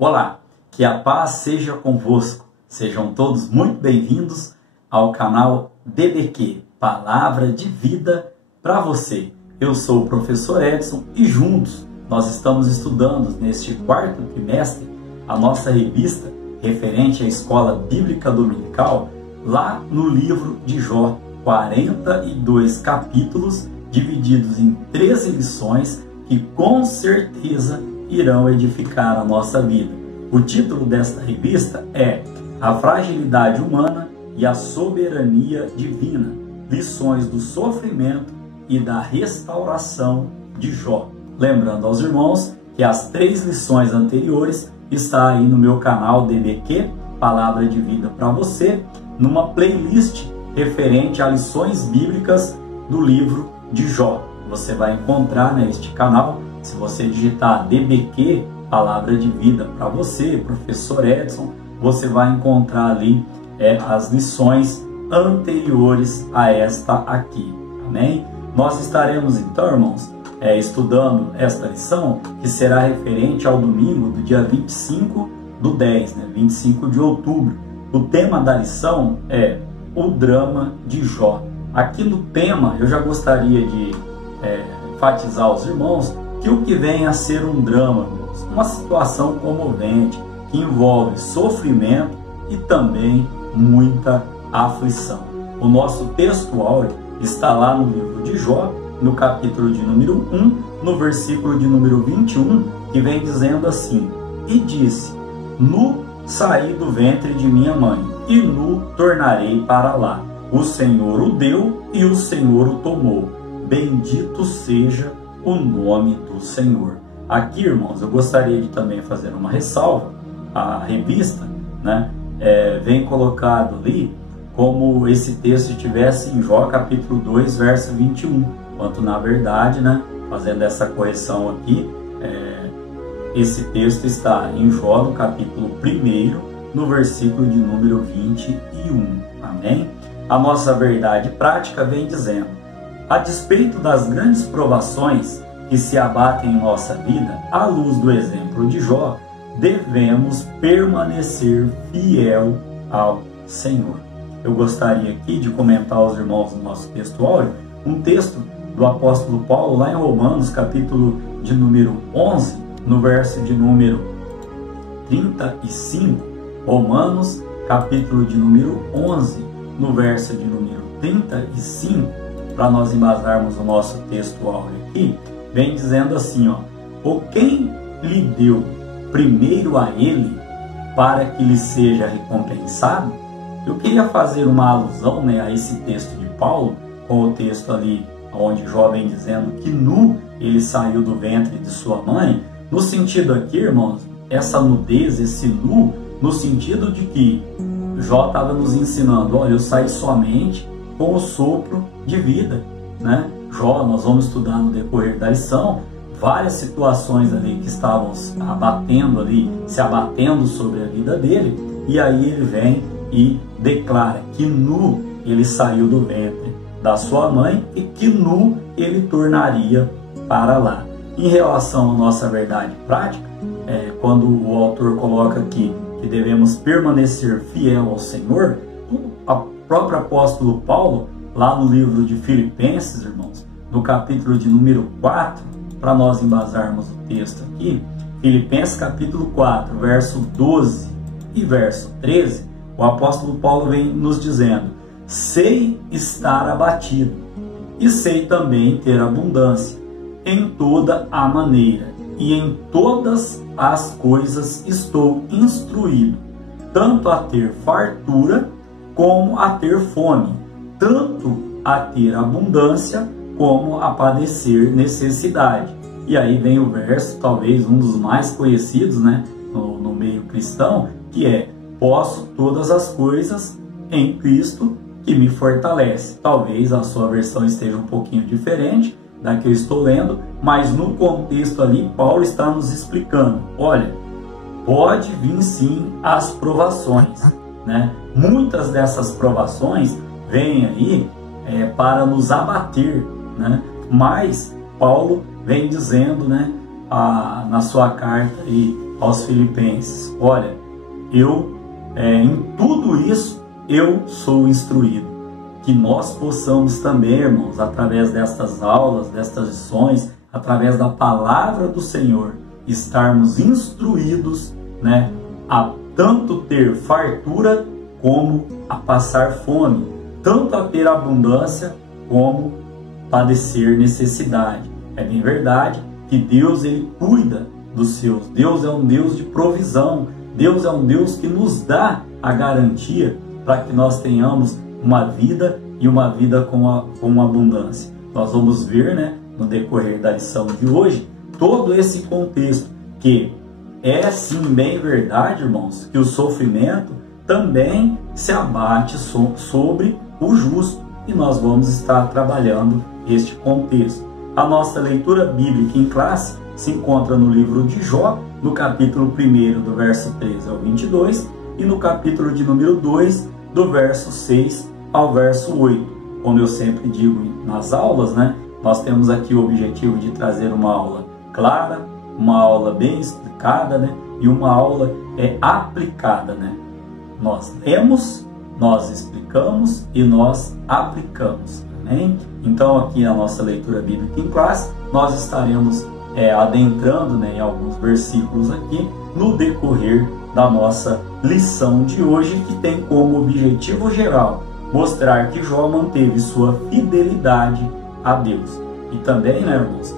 Olá, que a paz seja convosco. Sejam todos muito bem-vindos ao canal DBQ, Palavra de Vida para você. Eu sou o professor Edson e juntos nós estamos estudando neste quarto trimestre a nossa revista referente à Escola Bíblica Dominical, lá no livro de Jó, 42 capítulos divididos em 13 lições que com certeza irão edificar a nossa vida. O título desta revista é A Fragilidade Humana e a Soberania Divina, lições do sofrimento e da restauração de Jó. Lembrando aos irmãos que as 3 lições anteriores estão aí no meu canal DBQ, Palavra de Vida para você, numa playlist referente a lições bíblicas do livro de Jó. Você vai encontrar neste canal, se você digitar DBQ, Palavra de Vida para você, professor Edson, você vai encontrar ali as lições anteriores a esta aqui, amém? Nós estaremos então, irmãos, estudando esta lição, que será referente ao domingo do dia 25/10, 25 de outubro. O tema da lição é o drama de Jó. Aqui no tema, eu já gostaria de enfatizar aos irmãos que o que vem a ser um drama, irmãos, uma situação comovente, que envolve sofrimento e também muita aflição. O nosso texto áureo está lá no livro de Jó, no capítulo de número 1, no versículo de número 21, que vem dizendo assim: E disse, nu saí do ventre de minha mãe, e nu tornarei para lá. O Senhor o deu e o Senhor o tomou. Bendito seja o nome do Senhor. Aqui, irmãos, eu gostaria de também fazer uma ressalva. A revista, vem colocado ali como esse texto estivesse em Jó capítulo 2, verso 21, quanto na verdade, fazendo essa correção aqui, esse texto está em Jó no capítulo 1, no versículo de número 21, amém? A nossa verdade prática vem dizendo: a despeito das grandes provações que se abatem em nossa vida, à luz do exemplo de Jó, devemos permanecer fiel ao Senhor. Eu gostaria aqui de comentar aos irmãos no nosso texto áureo um texto do apóstolo Paulo lá em Romanos, capítulo de número 11, no verso de número 35. Romanos, capítulo de número 11, no verso de número 35, para nós embasarmos o nosso texto áureo aqui, vem dizendo assim, o quem lhe deu primeiro a ele, para que lhe seja recompensado. Eu queria fazer uma alusão a esse texto de Paulo, com o texto ali, onde Jó vem dizendo que nu ele saiu do ventre de sua mãe, no sentido aqui, irmãos, essa nudez, esse nu, no sentido de que Jó estava nos ensinando, olha, eu saí somente com o sopro de vida, Jó, nós vamos estudar no decorrer da lição, várias situações ali que estavam se abatendo sobre a vida dele, e aí ele vem e declara que nu ele saiu do ventre da sua mãe e que nu ele tornaria para lá. Em relação à nossa verdade prática, quando o autor coloca aqui que devemos permanecer fiel ao Senhor, o próprio apóstolo Paulo, lá no livro de Filipenses, irmãos, no capítulo de número 4, para nós embasarmos o texto aqui, Filipenses capítulo 4, verso 12 e verso 13, o apóstolo Paulo vem nos dizendo: sei estar abatido e sei também ter abundância em toda a maneira, e em todas as coisas estou instruído, tanto a ter fartura como a ter fome, tanto a ter abundância como a padecer necessidade. E aí vem o verso, talvez um dos mais conhecidos no meio cristão, que é: posso todas as coisas em Cristo que me fortalece. Talvez a sua versão esteja um pouquinho diferente da que eu estou lendo, mas no contexto ali, Paulo está nos explicando, olha, pode vir sim as provações, Muitas dessas provações vêm aí para nos abater, mas Paulo vem dizendo, na sua carta aí, aos Filipenses: olha, em tudo isso eu sou instruído. Que nós possamos também, irmãos, através destas aulas, destas lições, através da palavra do Senhor, estarmos instruídos, né, a tanto ter fartura como a passar fome, tanto a ter abundância como padecer necessidade. É bem verdade que Deus, ele cuida dos seus. Deus é um Deus de provisão. Deus é um Deus que nos dá a garantia para que nós tenhamos uma vida e uma vida com abundância. Nós vamos ver, né, no decorrer da lição de hoje, todo esse contexto, que é sim bem verdade, irmãos, que o sofrimento também se abate sobre o justo, e nós vamos estar trabalhando este contexto. A nossa leitura bíblica em classe se encontra no livro de Jó, no capítulo 1, do verso 13 ao 22, e no capítulo de número 2, do verso 6 ao verso 8. Como eu sempre digo nas aulas, né, nós temos aqui o objetivo de trazer uma aula clara, uma aula bem explicada, né, e uma aula aplicada, né? Nós lemos, nós explicamos e nós aplicamos, amém? Então aqui na nossa leitura bíblica em classe, nós estaremos adentrando, né, em alguns versículos aqui no decorrer da nossa lição de hoje, que tem como objetivo geral mostrar que Jó manteve sua fidelidade a Deus. E também, né, irmãos,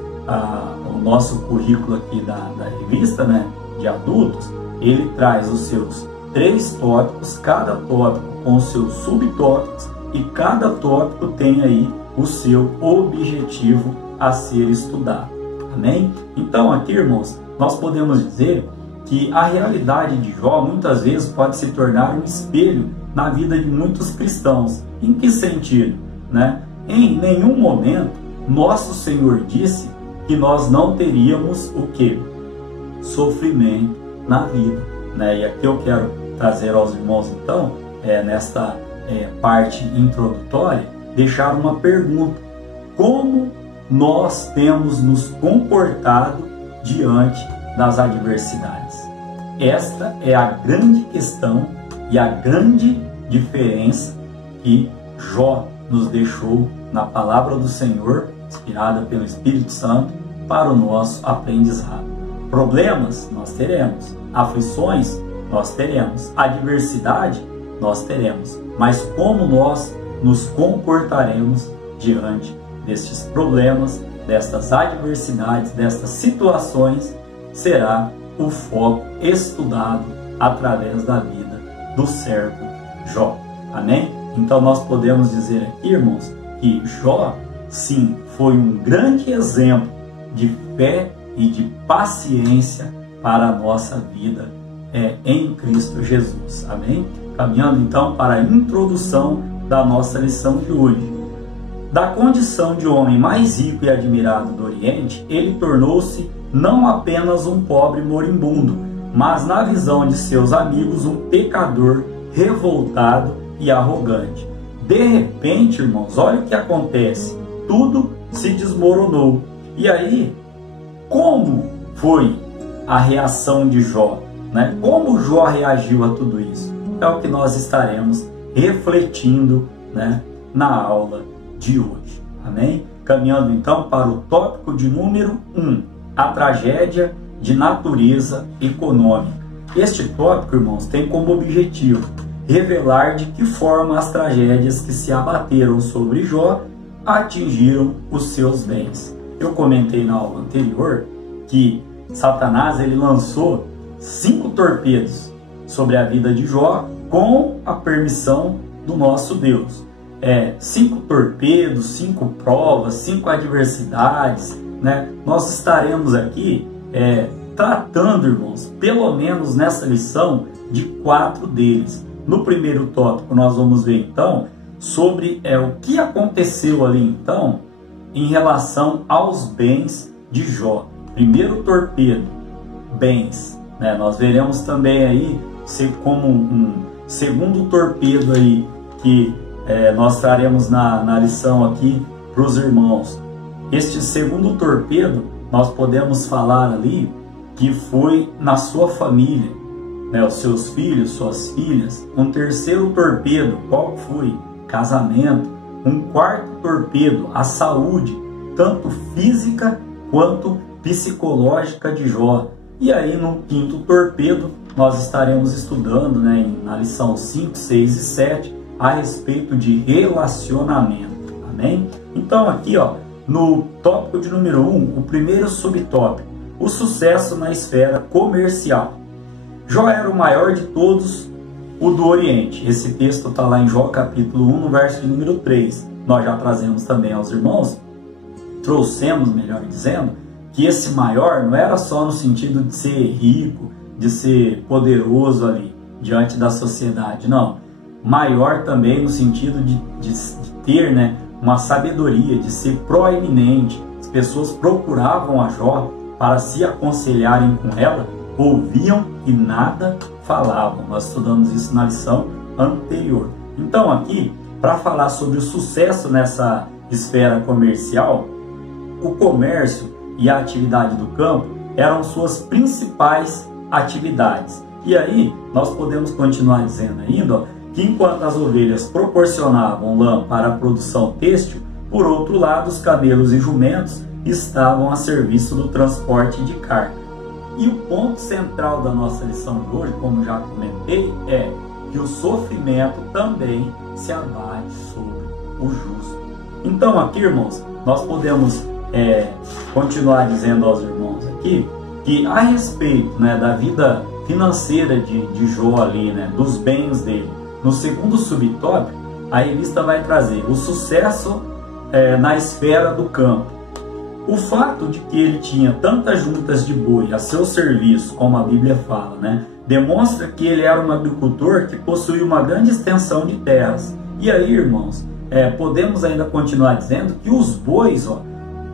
o nosso currículo aqui da revista, né, de adultos, ele traz os seus 3 tópicos, cada tópico com os seus subtópicos, e cada tópico tem aí o seu objetivo a ser estudado. Amém? Então aqui, irmãos, nós podemos dizer que a realidade de Jó muitas vezes pode se tornar um espelho na vida de muitos cristãos. Em que sentido, né? Em nenhum momento nosso Senhor disse que nós não teríamos o quê? Sofrimento na vida, né? E aqui eu quero trazer aos irmãos, então, nesta parte introdutória, deixar uma pergunta: como nós temos nos comportado diante das adversidades? Esta é a grande questão e a grande diferença que Jó nos deixou na palavra do Senhor, inspirada pelo Espírito Santo, para o nosso aprendizado. Problemas nós teremos, aflições nós teremos, adversidade nós teremos, mas como nós nos comportaremos diante destes problemas, destas adversidades, destas situações, será o foco estudado através da vida do servo Jó. Amém? Então nós podemos dizer aqui, irmãos, que Jó, sim, foi um grande exemplo de fé e de paciência para a nossa vida em Cristo Jesus. Amém? Caminhando então para a introdução da nossa lição de hoje. Da condição de homem mais rico e admirado do Oriente, ele tornou-se não apenas um pobre moribundo, mas na visão de seus amigos um pecador revoltado e arrogante. De repente, irmãos, olha o que acontece. Tudo se desmoronou. E aí, como foi a reação de Jó, né? Como Jó reagiu a tudo isso? É o que nós estaremos refletindo, né, na aula de hoje. Amém? Caminhando então para o tópico de número 1, a tragédia de natureza econômica. Este tópico, irmãos, tem como objetivo revelar de que forma as tragédias que se abateram sobre Jó atingiram os seus bens. Eu comentei na aula anterior que Satanás ele lançou 5 torpedos sobre a vida de Jó com a permissão do nosso Deus. 5 torpedos, 5 provas, 5 adversidades, né? Nós estaremos aqui tratando, irmãos, pelo menos nessa lição, de 4 deles. No primeiro tópico nós vamos ver então sobre o que aconteceu ali então em relação aos bens de Jó. Primeiro torpedo, bens, né? Nós veremos também aí como um segundo torpedo aí que nós traremos na lição aqui para os irmãos. Este segundo torpedo, nós podemos falar ali que foi na sua família, né, os seus filhos, suas filhas. Um terceiro torpedo, qual foi? Casamento. Um quarto torpedo, a saúde, tanto física quanto psicológica de Jó. E aí no quinto torpedo nós estaremos estudando, né, na lição 5, 6 e 7 a respeito de relacionamento. Amém? Então aqui, ó, no tópico de número 1, o primeiro subtópico, o sucesso na esfera comercial. Jó era o maior de todos, o do Oriente. Esse texto está lá em Jó capítulo 1, no verso de número 3. Nós já trazemos também aos irmãos, trouxemos, melhor dizendo, que esse maior não era só no sentido de ser rico, de ser poderoso ali, diante da sociedade, não. Maior também no sentido de ter, né, uma sabedoria, de ser proeminente. As pessoas procuravam a Jó para se aconselharem com ela, ouviam e nada falavam. Nós estudamos isso na lição anterior. Então aqui, para falar sobre o sucesso nessa esfera comercial, o comércio e a atividade do campo eram suas principais atividades. E aí nós podemos continuar dizendo ainda, ó, que enquanto as ovelhas proporcionavam lã para a produção têxtil, por outro lado os camelos e jumentos estavam a serviço do transporte de carga. E o ponto central da nossa lição de hoje, como já comentei, é que o sofrimento também se abate sobre o justo. Então aqui, irmãos, nós podemos continuar dizendo aos irmãos aqui que a respeito, né, da vida financeira de Jó ali, né, dos bens dele, no segundo subtópico, a revista vai trazer o sucesso na esfera do campo. O fato de que ele tinha tantas juntas de boi a seu serviço, como a Bíblia fala, né, demonstra que ele era um agricultor que possuía uma grande extensão de terras. E aí, irmãos, podemos ainda continuar dizendo que os bois, ó,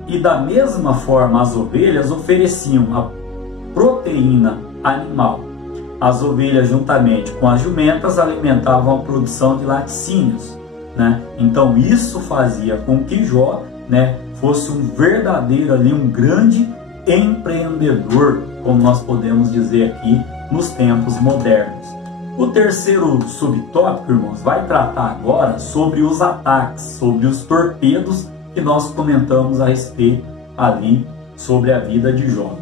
e da mesma forma as ovelhas, ofereciam a proteína animal. As ovelhas, juntamente com as jumentas, alimentavam a produção de laticínios, né? Então isso fazia com que Jó, né, fosse um verdadeiro ali, um grande empreendedor, como nós podemos dizer aqui nos tempos modernos. O terceiro subtópico, irmãos, vai tratar agora sobre os ataques, sobre os torpedos que nós comentamos a respeito ali sobre a vida de Jó.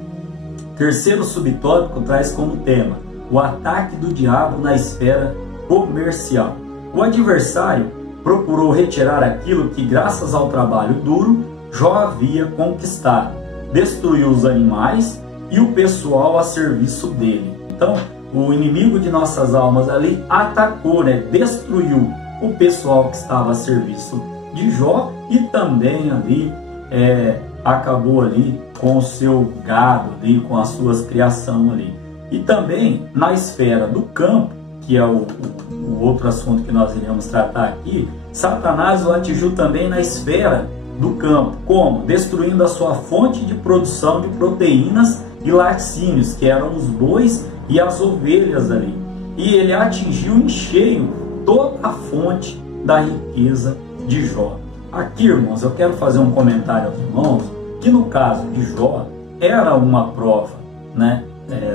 O terceiro subtópico traz como tema o ataque do diabo na esfera comercial. O adversário procurou retirar aquilo que, graças ao trabalho duro, Jó havia conquistado. Destruiu os animais e o pessoal a serviço dele. Então, o inimigo de nossas almas ali atacou, né? Destruiu o pessoal que estava a serviço de Jó e também ali acabou ali com o seu gado, ali, com as suas criações ali. E também na esfera do campo, que é o outro assunto que nós iremos tratar aqui, Satanás o atingiu também na esfera do campo. Como? Destruindo a sua fonte de produção de proteínas e laticínios, que eram os bois e as ovelhas ali. E ele atingiu em cheio toda a fonte da riqueza de Jó. Aqui, irmãos, eu quero fazer um comentário aos irmãos, que no caso de Jó, era uma prova, né?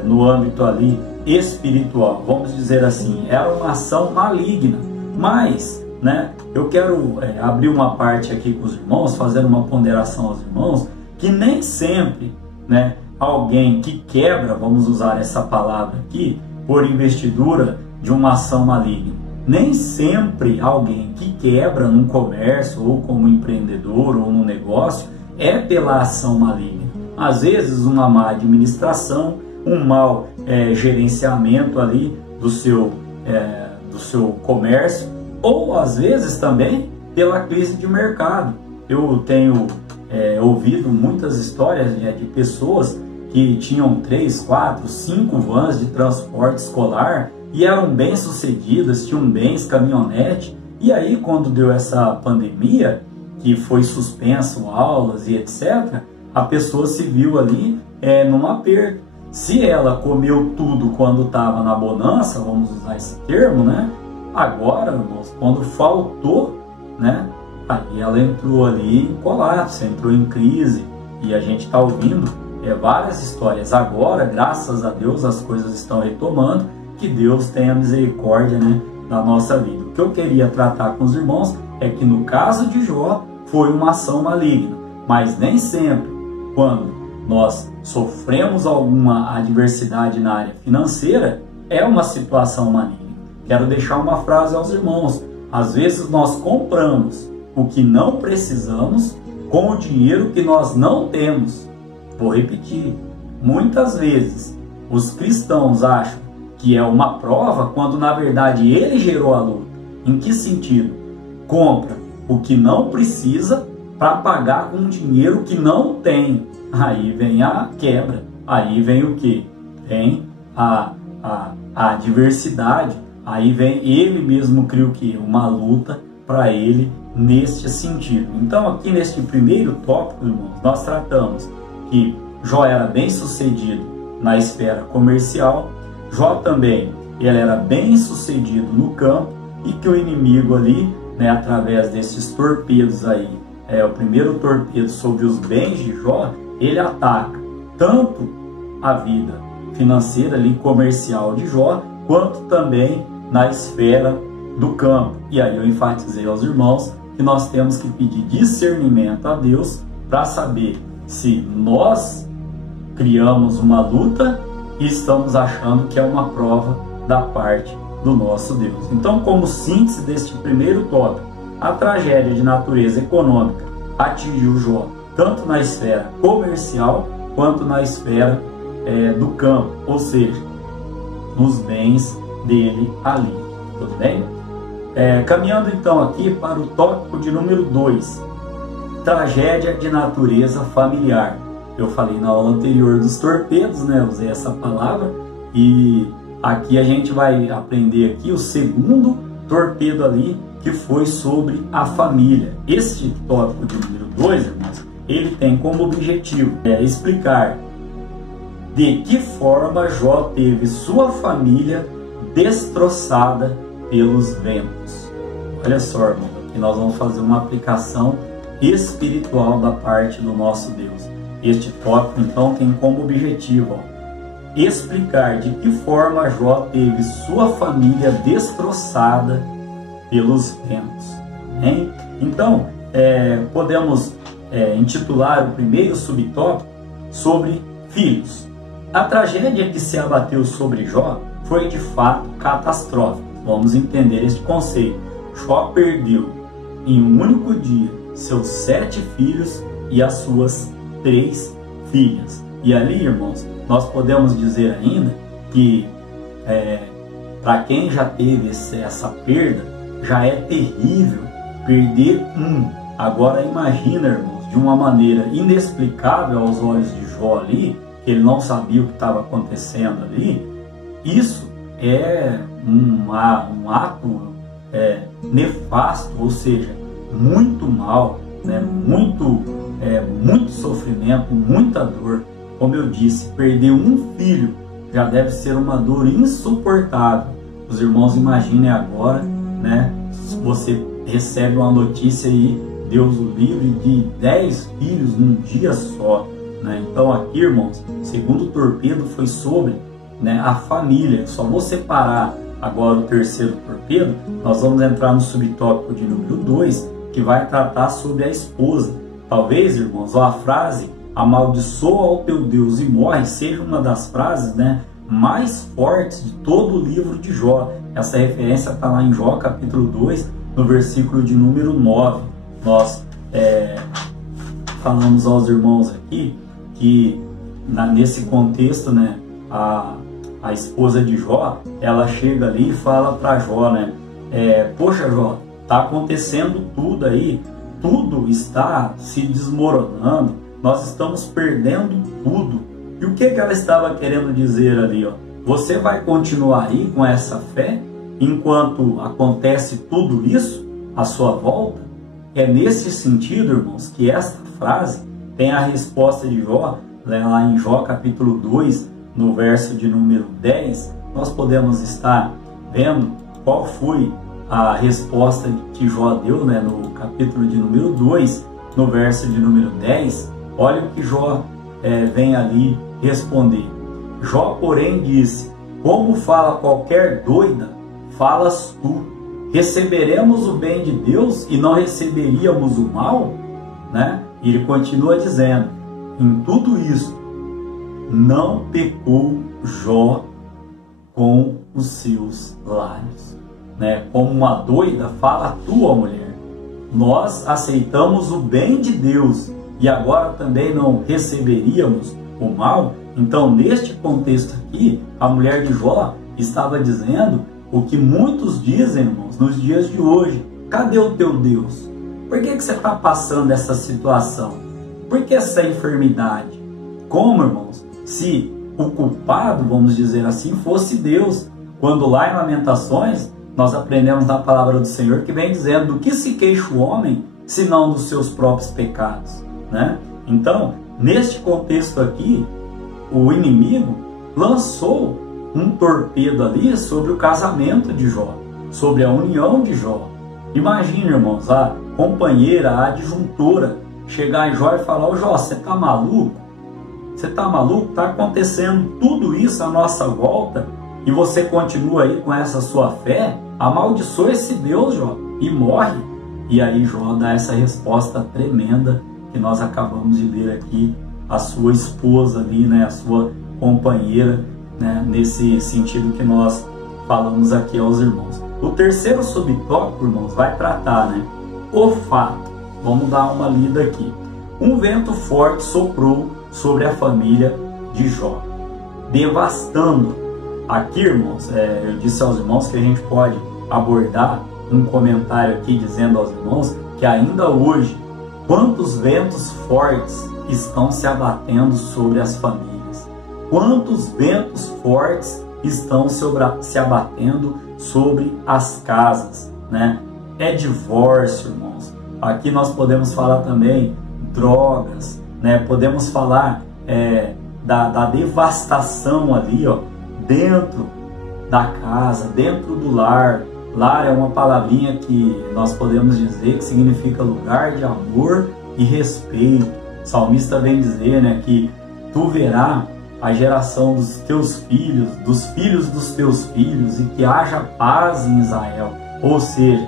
No âmbito ali espiritual, vamos dizer assim, era uma ação maligna, mas, né, eu quero abrir uma parte aqui com os irmãos, fazendo uma ponderação aos irmãos, que nem sempre, né, alguém que quebra, vamos usar essa palavra aqui, por investidura de uma ação maligna, nem sempre alguém que quebra num comércio, ou como empreendedor, ou no negócio, é pela ação maligna. Às vezes uma má administração, um mau gerenciamento ali do seu comércio, ou às vezes também pela crise de mercado. Eu tenho ouvido muitas histórias de pessoas que tinham 3, 4, 5 vans de transporte escolar e eram bem-sucedidas, tinham bens, caminhonete, e aí quando deu essa pandemia, que foi suspenso aulas e etc., a pessoa se viu ali num aperto. Se ela comeu tudo quando estava na bonança, vamos usar esse termo, né? Agora, irmãos, quando faltou, né? Aí ela entrou ali em colapso, entrou em crise. E a gente está ouvindo várias histórias. Agora, graças a Deus, as coisas estão retomando, que Deus tenha misericórdia, né, da nossa vida. O que eu queria tratar com os irmãos é que no caso de Jó foi uma ação maligna, mas nem sempre quando nós sofremos alguma adversidade na área financeira é uma situação maligna. Quero deixar uma frase aos irmãos: às vezes nós compramos o que não precisamos com o dinheiro que nós não temos. Vou repetir, muitas vezes os cristãos acham que é uma prova quando na verdade ele gerou a luta. Em que sentido? Compra o que não precisa para pagar com dinheiro que não tem. Aí vem a quebra, aí vem o que? Vem a adversidade, aí vem ele mesmo cria o que? Uma luta para ele neste sentido. Então aqui neste primeiro tópico, irmãos, nós tratamos que Jó era bem sucedido na esfera comercial, Jó também ele era bem sucedido no campo e que o inimigo ali, né, através desses torpedos aí, o primeiro torpedo sobre os bens de Jó, ele ataca tanto a vida financeira ali, comercial de Jó, quanto também na esfera do campo. E aí eu enfatizei aos irmãos que nós temos que pedir discernimento a Deus para saber se nós criamos uma luta e estamos achando que é uma prova da parte do nosso Deus. Então, como síntese deste primeiro tópico, a tragédia de natureza econômica atingiu Jó tanto na esfera comercial quanto na esfera do campo, ou seja, nos bens dele ali. Tudo bem? Caminhando então aqui para o tópico de número 2, tragédia de natureza familiar. Eu falei na aula anterior dos torpedos, né? Usei essa palavra, e aqui a gente vai aprender aqui o segundo torpedo ali, que foi sobre a família. Este tópico de número 2, irmãos, ele tem como objetivo explicar de que forma Jó teve sua família destroçada pelos ventos. Olha só, irmão, aqui nós vamos fazer uma aplicação espiritual da parte do nosso Deus. Este tópico, então, tem como objetivo explicar de que forma Jó teve sua família destroçada pelos ventos. Hein? Então, podemos intitular o primeiro subtópico sobre filhos. A tragédia que se abateu sobre Jó foi de fato catastrófica. Vamos entender este conceito. Jó perdeu em um único dia seus 7 filhos e as suas 3 filhas. E ali, irmãos, nós podemos dizer ainda que para quem já teve essa perda, já é terrível perder um. Agora imagina, irmãos, de uma maneira inexplicável aos olhos de Jó ali, que ele não sabia o que estava acontecendo ali, isso é um ato nefasto, ou seja, muito mal, né? Muito sofrimento, muita dor. Como eu disse, perder um filho já deve ser uma dor insuportável. Os irmãos imaginem agora, né? Se você recebe uma notícia aí, Deus o livre, de 10 filhos num dia só, né? Então aqui, irmãos, segundo o torpedo foi sobre, né, a família. Só vou separar agora o terceiro torpedo. Nós vamos entrar no subtópico de número 2, que vai tratar sobre a esposa. Talvez, irmãos, a frase amaldiçoa ao teu Deus e morre seja uma das frases, né, mais fortes de todo o livro de Jó. Essa referência está lá em Jó capítulo 2, no versículo de número 9. Nós falamos aos irmãos aqui que nesse contexto, né, a esposa de Jó, ela chega ali e fala para Jó, né, poxa Jó, está acontecendo tudo aí, tudo está se desmoronando, nós estamos perdendo tudo. E o que ela estava querendo dizer ali? Você vai continuar aí com essa fé enquanto acontece tudo isso à sua volta? É nesse sentido, irmãos, que esta frase tem a resposta de Jó, lá em Jó capítulo 2, no verso de número 10, nós podemos estar vendo qual foi a resposta que Jó deu, né, no capítulo de número 2, no verso de número 10. Olha o que Jó vem ali responder. Jó, porém, disse: como fala qualquer doida, falas tu. Receberemos o bem de Deus e não receberíamos o mal? Né? E ele continua dizendo: em tudo isso, não pecou Jó com os seus lábios. Né? Como uma doida, fala a tua mulher. Nós aceitamos o bem de Deus e agora também não receberíamos o mal? Então, neste contexto aqui, a mulher de Jó estava dizendo o que muitos dizem, irmãos, nos dias de hoje: cadê o teu Deus? Por que você está passando essa situação? Por que essa enfermidade? Como, irmãos, se o culpado, vamos dizer assim, fosse Deus? Quando lá em Lamentações, nós aprendemos na palavra do Senhor que vem dizendo: do que se queixa o homem, senão dos seus próprios pecados, né? Então, neste contexto aqui, o inimigo lançou um torpedo ali sobre o casamento de Jó, sobre a união de Jó. Imagina, irmãos, a companheira, a adjuntora, chegar em Jó e falar: ô Jó, você está maluco? Você está maluco? Está acontecendo tudo isso à nossa volta e você continua aí com essa sua fé? Amaldiçoa esse Deus, Jó, e morre. E aí Jó dá essa resposta tremenda que nós acabamos de ler aqui, a sua esposa ali, né, a sua companheira, né, nesse sentido que nós falamos aqui aos irmãos. O terceiro subtópico, irmãos, vai tratar, né, o fato. Vamos dar uma lida aqui. Um vento forte soprou sobre a família de Jó, devastando. Aqui, irmãos, eu disse aos irmãos que a gente pode abordar um comentário aqui dizendo aos irmãos que ainda hoje, quantos ventos fortes estão se abatendo sobre as famílias? Quantos ventos fortes estão se abatendo sobre as casas, né? É divórcio, irmãos. Aqui nós podemos falar também drogas, né? Podemos falar da devastação ali, ó, dentro da casa, dentro do lar. Lar é uma palavrinha que nós podemos dizer que significa lugar de amor e respeito. O salmista vem dizer, né, que tu verás a geração dos teus filhos, dos filhos dos teus filhos, e que haja paz em Israel. Ou seja,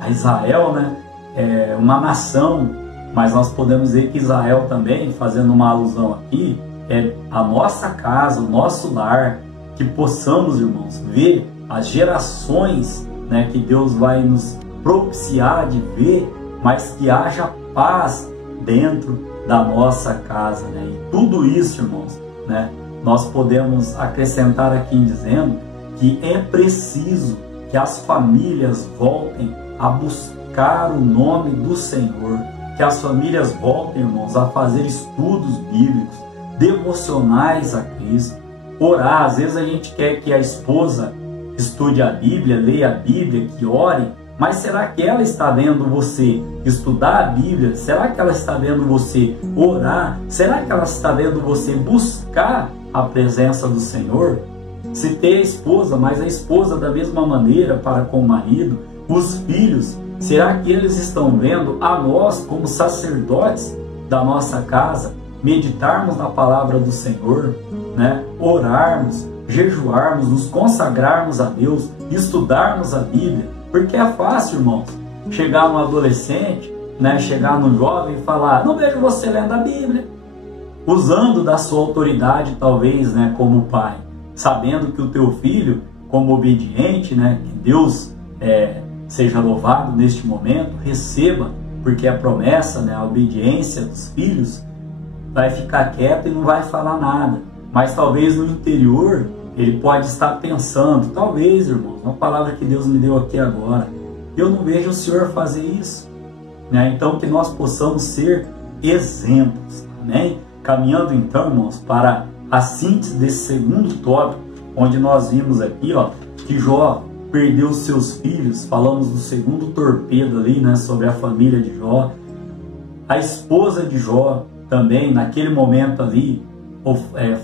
a Israel, né, é uma nação, mas nós podemos dizer que Israel também, fazendo uma alusão aqui, é a nossa casa, o nosso lar, que possamos, irmãos, ver as gerações, né, que Deus vai nos propiciar de ver, mas que haja paz dentro da nossa casa, né? E tudo isso, irmãos, né, nós podemos acrescentar aqui dizendo que é preciso que as famílias voltem a buscar o nome do Senhor, que as famílias voltem, irmãos, a fazer estudos bíblicos, devocionais a Cristo, orar. Às vezes a gente quer que a esposa estude a Bíblia, leia a Bíblia, que ore, mas será que ela está vendo você estudar a Bíblia? Será que ela está vendo você orar? Será que ela está vendo você buscar a presença do Senhor? Se ter a esposa, mas a esposa da mesma maneira para com o marido, os filhos, será que eles estão vendo a nós como sacerdotes da nossa casa, meditarmos na palavra do Senhor, né? Orarmos, jejuarmos, nos consagrarmos a Deus, estudarmos a Bíblia? Porque é fácil, irmãos, chegar no adolescente, né, chegar no jovem e falar: não vejo você lendo a Bíblia, usando da sua autoridade, talvez, né, como pai, sabendo que o teu filho, como obediente, né, que Deus seja louvado neste momento, receba, porque é promessa, né, a obediência dos filhos, vai ficar quieto e não vai falar nada. Mas talvez no interior ele pode estar pensando: talvez, irmãos, uma palavra que Deus me deu aqui agora, eu não vejo o Senhor fazer isso, né? Então que nós possamos ser exemplos, amém? Caminhando então, irmãos, para a síntese desse segundo tópico, onde nós vimos aqui, ó, que Jó perdeu seus filhos. Falamos do segundo torpedo ali, né, sobre a família de Jó. A esposa de Jó também, naquele momento ali,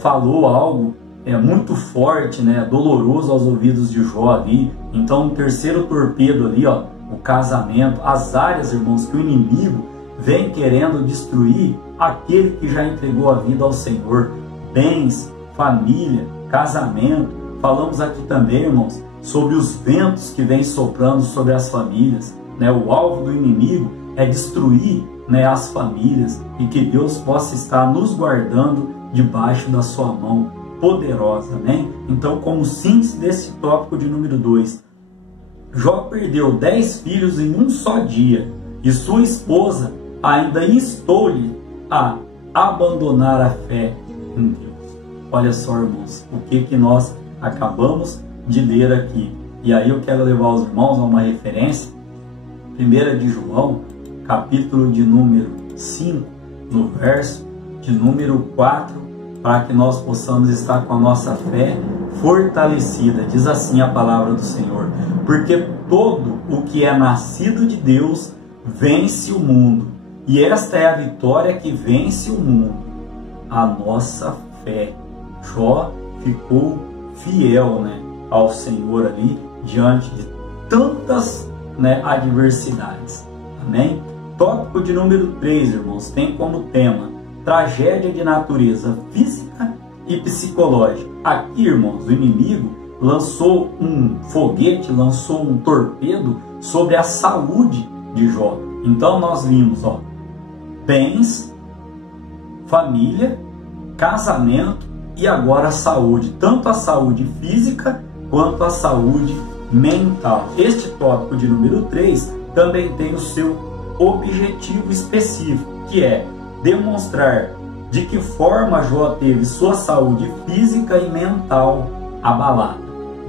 falou algo muito forte, né, doloroso aos ouvidos de Jó ali. Então, o terceiro torpedo ali, ó, o casamento, as áreas, irmãos, que o inimigo vem querendo destruir aquele que já entregou a vida ao Senhor. Bens, família, casamento. Falamos aqui também, irmãos, sobre os ventos que vêm soprando sobre as famílias. O alvo do inimigo é destruir as famílias, e que Deus possa estar nos guardando debaixo da sua mão poderosa. Amém? Então, como síntese desse tópico de número 2, Jó perdeu 10 filhos em um só dia, e sua esposa ainda instou-lhe a abandonar a fé em Deus. Olha só, irmãos, o que nós acabamos de ler aqui. E aí eu quero levar os irmãos a uma referência, 1 de João, capítulo de número 5, no verso de número 4, para que nós possamos estar com a nossa fé fortalecida. Diz assim a palavra do Senhor: porque todo o que é nascido de Deus vence o mundo, e esta é a vitória que vence o mundo, a nossa fé. Jó ficou fiel ao Senhor ali, diante de tantas adversidades. Amém? Tópico de número 3, irmãos, tem como tema tragédia de natureza física e psicológica. Aqui, irmãos, o inimigo lançou um foguete, lançou um torpedo sobre a saúde de Jó. Então nós vimos, bens, família, casamento e agora a saúde, tanto a saúde física quanto a saúde mental. Este tópico de número 3 também tem o seu objetivo específico, que é demonstrar de que forma Jó teve sua saúde física e mental abalada.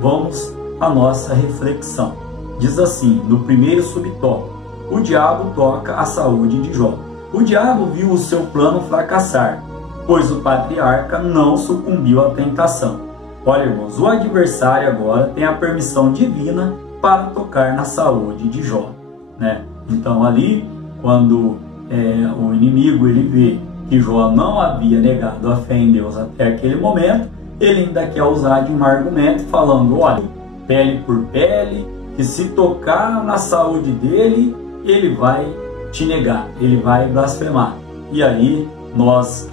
Vamos à nossa reflexão. Diz assim, no primeiro subtópico: o diabo toca a saúde de Jó. O diabo viu o seu plano fracassar, pois o patriarca não sucumbiu à tentação. Olha, irmãos, o adversário agora tem a permissão divina para tocar na saúde de Jó. Então ali, quando o inimigo ele vê que Jó não havia negado a fé em Deus até aquele momento, ele ainda quer usar de um argumento falando: olha, pele por pele, que se tocar na saúde dele, ele vai te negar, ele vai blasfemar. E aí nós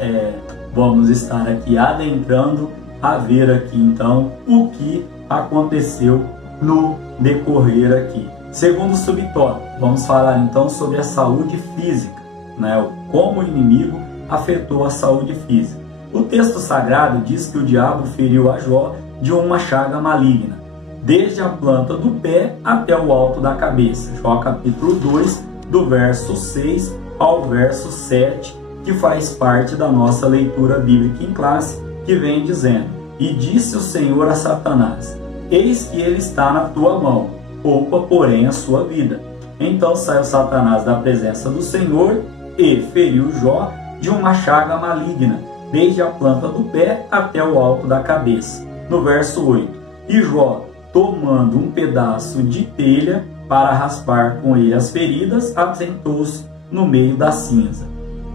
vamos estar aqui adentrando a ver aqui então o que aconteceu no decorrer aqui. Segundo subtópico, vamos falar então sobre a saúde física, como o inimigo afetou a saúde física. O texto sagrado diz que o diabo feriu a Jó de uma chaga maligna, desde a planta do pé até o alto da cabeça. Jó capítulo 2, do verso 6 ao verso 7, que faz parte da nossa leitura bíblica em classe, que vem dizendo: e disse o Senhor a Satanás: eis que ele está na tua mão, poupa porém a sua vida. Então saiu Satanás da presença do Senhor e feriu Jó de uma chaga maligna, desde a planta do pé até o alto da cabeça. No verso 8: e Jó, tomando um pedaço de telha para raspar com ele as feridas, assentou-se no meio da cinza.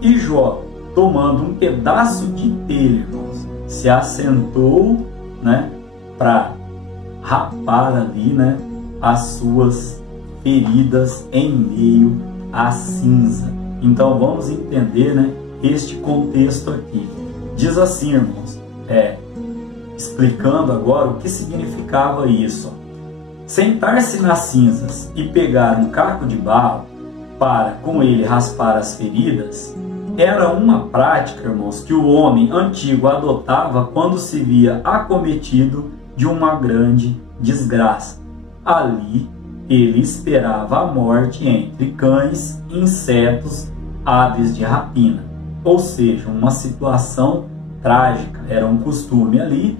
E Jó, tomando um pedaço de telha, irmãos, se assentou para rapar ali as suas feridas em meio à cinza. Então vamos entender este contexto aqui. Diz assim, irmãos, explicando agora o que significava isso: sentar-se nas cinzas e pegar um caco de barro para com ele raspar as feridas era uma prática, irmãos, que o homem antigo adotava quando se via acometido de uma grande desgraça. Ali ele esperava a morte entre cães, insetos, aves de rapina. Ou seja, uma situação trágica. Era um costume ali,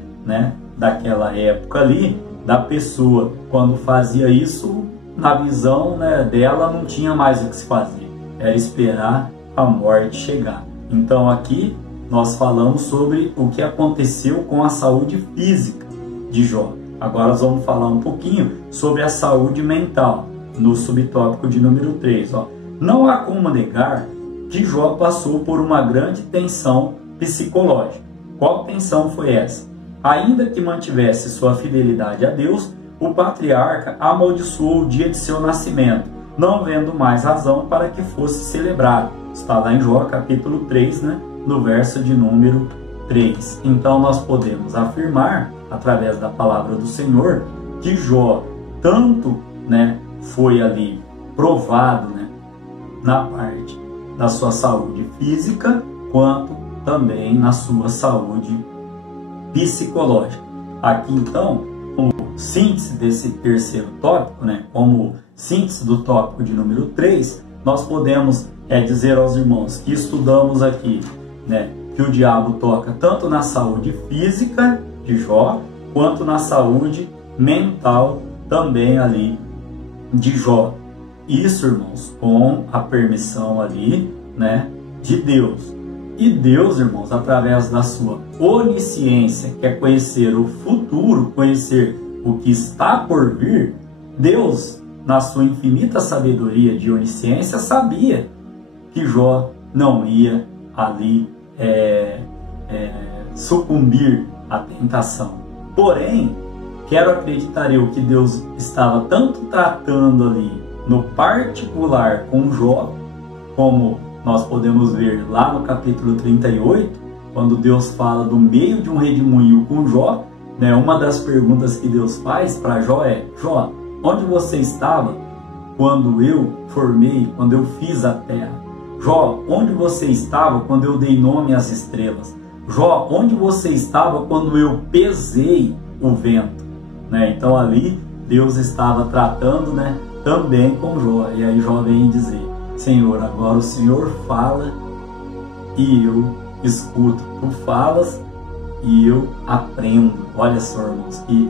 daquela época ali, da pessoa, quando fazia isso, na visão dela não tinha mais o que se fazer. Era esperar a morte chegar. Então aqui nós falamos sobre o que aconteceu com a saúde física de Jó. Agora nós vamos falar um pouquinho sobre a saúde mental, no subtópico de número 3. Não há como negar que Jó passou por uma grande tensão psicológica. Qual tensão foi essa? Ainda que mantivesse sua fidelidade a Deus, o patriarca amaldiçoou o dia de seu nascimento, não vendo mais razão para que fosse celebrado. Está lá em Jó, capítulo 3, né, no verso de número 3. Então nós podemos afirmar, através da palavra do Senhor, que Jó tanto, né, foi ali provado, né, na parte da sua saúde física, quanto também na sua saúde psicológica. Aqui então, como síntese desse terceiro tópico, né, como síntese do tópico de número 3, nós podemos dizer aos irmãos que estudamos aqui, né, que o diabo toca tanto na saúde física de Jó, quanto na saúde mental também ali de Jó. Isso, irmãos, com a permissão ali, né, de Deus. E Deus, irmãos, através da sua onisciência, que é conhecer o futuro, conhecer o que está por vir, Deus, na sua infinita sabedoria de onisciência, sabia que Jó não ia ali sucumbir à tentação. Porém, quero acreditar eu que Deus estava tanto tratando ali no particular com Jó, como nós podemos ver lá no capítulo 38, quando Deus fala do meio de um redemoinho com Jó, né, uma das perguntas que Deus faz para Jó é: Jó, onde você estava quando eu formei, quando eu fiz a terra? Jó, onde você estava quando eu dei nome às estrelas? Jó, onde você estava quando eu pesei o vento? Né? Então ali Deus estava tratando, né, também com Jó. E aí Jó vem dizer: Senhor, agora o Senhor fala e eu escuto. Tu falas e eu aprendo. Olha só, irmãos, que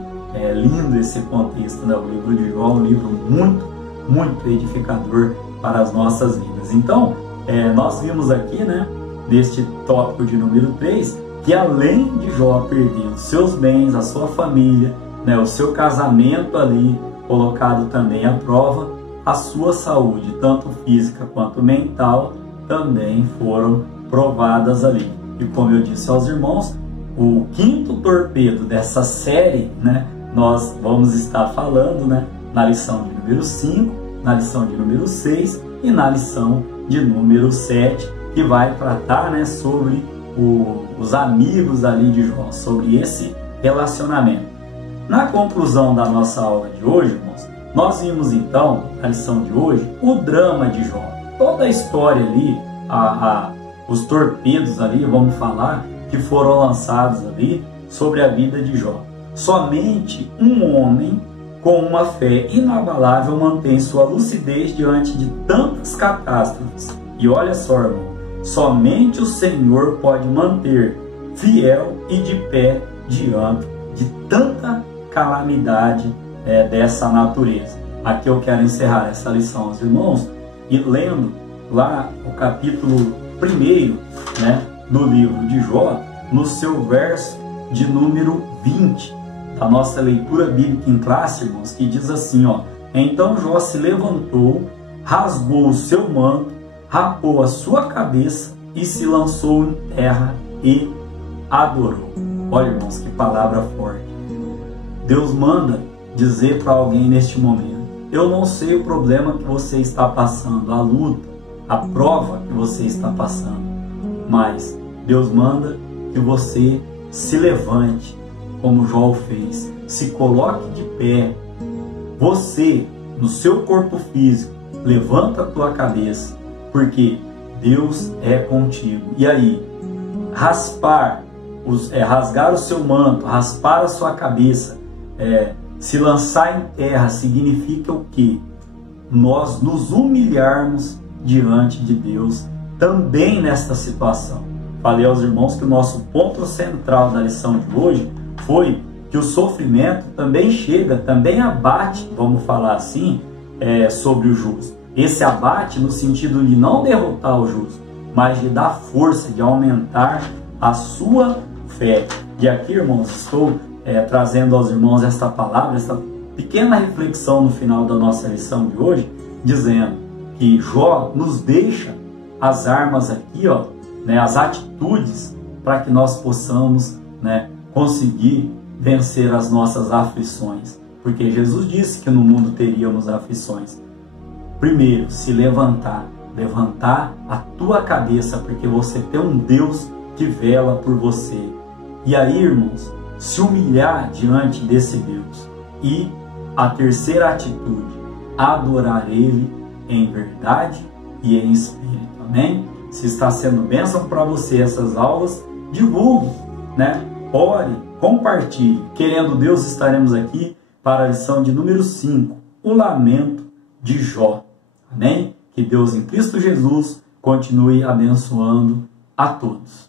lindo esse contexto, né? O livro de Jó é um livro muito, muito edificador para as nossas vidas. Então, nós vimos aqui, né, neste tópico de número 3, que além de Jó perder os seus bens, a sua família, né, o seu casamento ali colocado também à prova, a sua saúde, tanto física quanto mental, também foram provadas ali. E como eu disse aos irmãos, o quinto torpedo dessa série, né, nós vamos estar falando, né, na lição de número 5, na lição de número 6 e na lição de número 7, que vai tratar, né, sobre os amigos ali de Jó, sobre esse relacionamento. Na conclusão da nossa aula de hoje, irmãos, nós vimos então, na lição de hoje, o drama de Jó. Toda a história ali, os torpedos ali, vamos falar, que foram lançados ali sobre a vida de Jó. Somente um homem com uma fé inabalável mantém sua lucidez diante de tantas catástrofes. E olha só, irmão, somente o Senhor pode manter fiel e de pé diante de tanta calamidade dessa natureza. Aqui eu quero encerrar essa lição aos irmãos e lendo lá o capítulo 1, né, do livro de Jó, no seu verso de número 20 da nossa leitura bíblica em classe, irmãos, que diz assim, ó: então Jó se levantou, rasgou o seu manto, rapou a sua cabeça e se lançou em terra e adorou. Olha, irmãos, que palavra forte. Deus manda dizer para alguém neste momento: eu não sei o problema que você está passando, a luta, a prova que você está passando, mas Deus manda que você se levante, como Jó fez, se coloque de pé. Você, no seu corpo físico, levanta a tua cabeça, porque Deus é contigo. E aí, rasgar o seu manto, raspar a sua cabeça, se lançar em terra, significa o quê? Nós nos humilharmos diante de Deus também nesta situação. Falei aos irmãos que o nosso ponto central da lição de hoje foi que o sofrimento também chega, também abate, vamos falar assim, sobre o justo. Esse abate no sentido de não derrotar o justo, mas de dar força, de aumentar a sua fé. E aqui, irmãos, estou trazendo aos irmãos esta palavra, esta pequena reflexão no final da nossa lição de hoje, dizendo que Jó nos deixa as armas aqui, ó, né, as atitudes para que nós possamos, né, conseguir vencer as nossas aflições. Porque Jesus disse que no mundo teríamos aflições. primeiro, se levantar a tua cabeça, porque você tem um Deus que vela por você. E aí, irmãos, se humilhar diante desse Deus. E a terceira atitude, adorar Ele em verdade e em espírito. Amém? Se está sendo bênção para você essas aulas, divulgue, né? Ore, compartilhe. Querendo Deus, estaremos aqui para a lição de número 5, o lamento de Jó. Amém? Que Deus em Cristo Jesus continue abençoando a todos.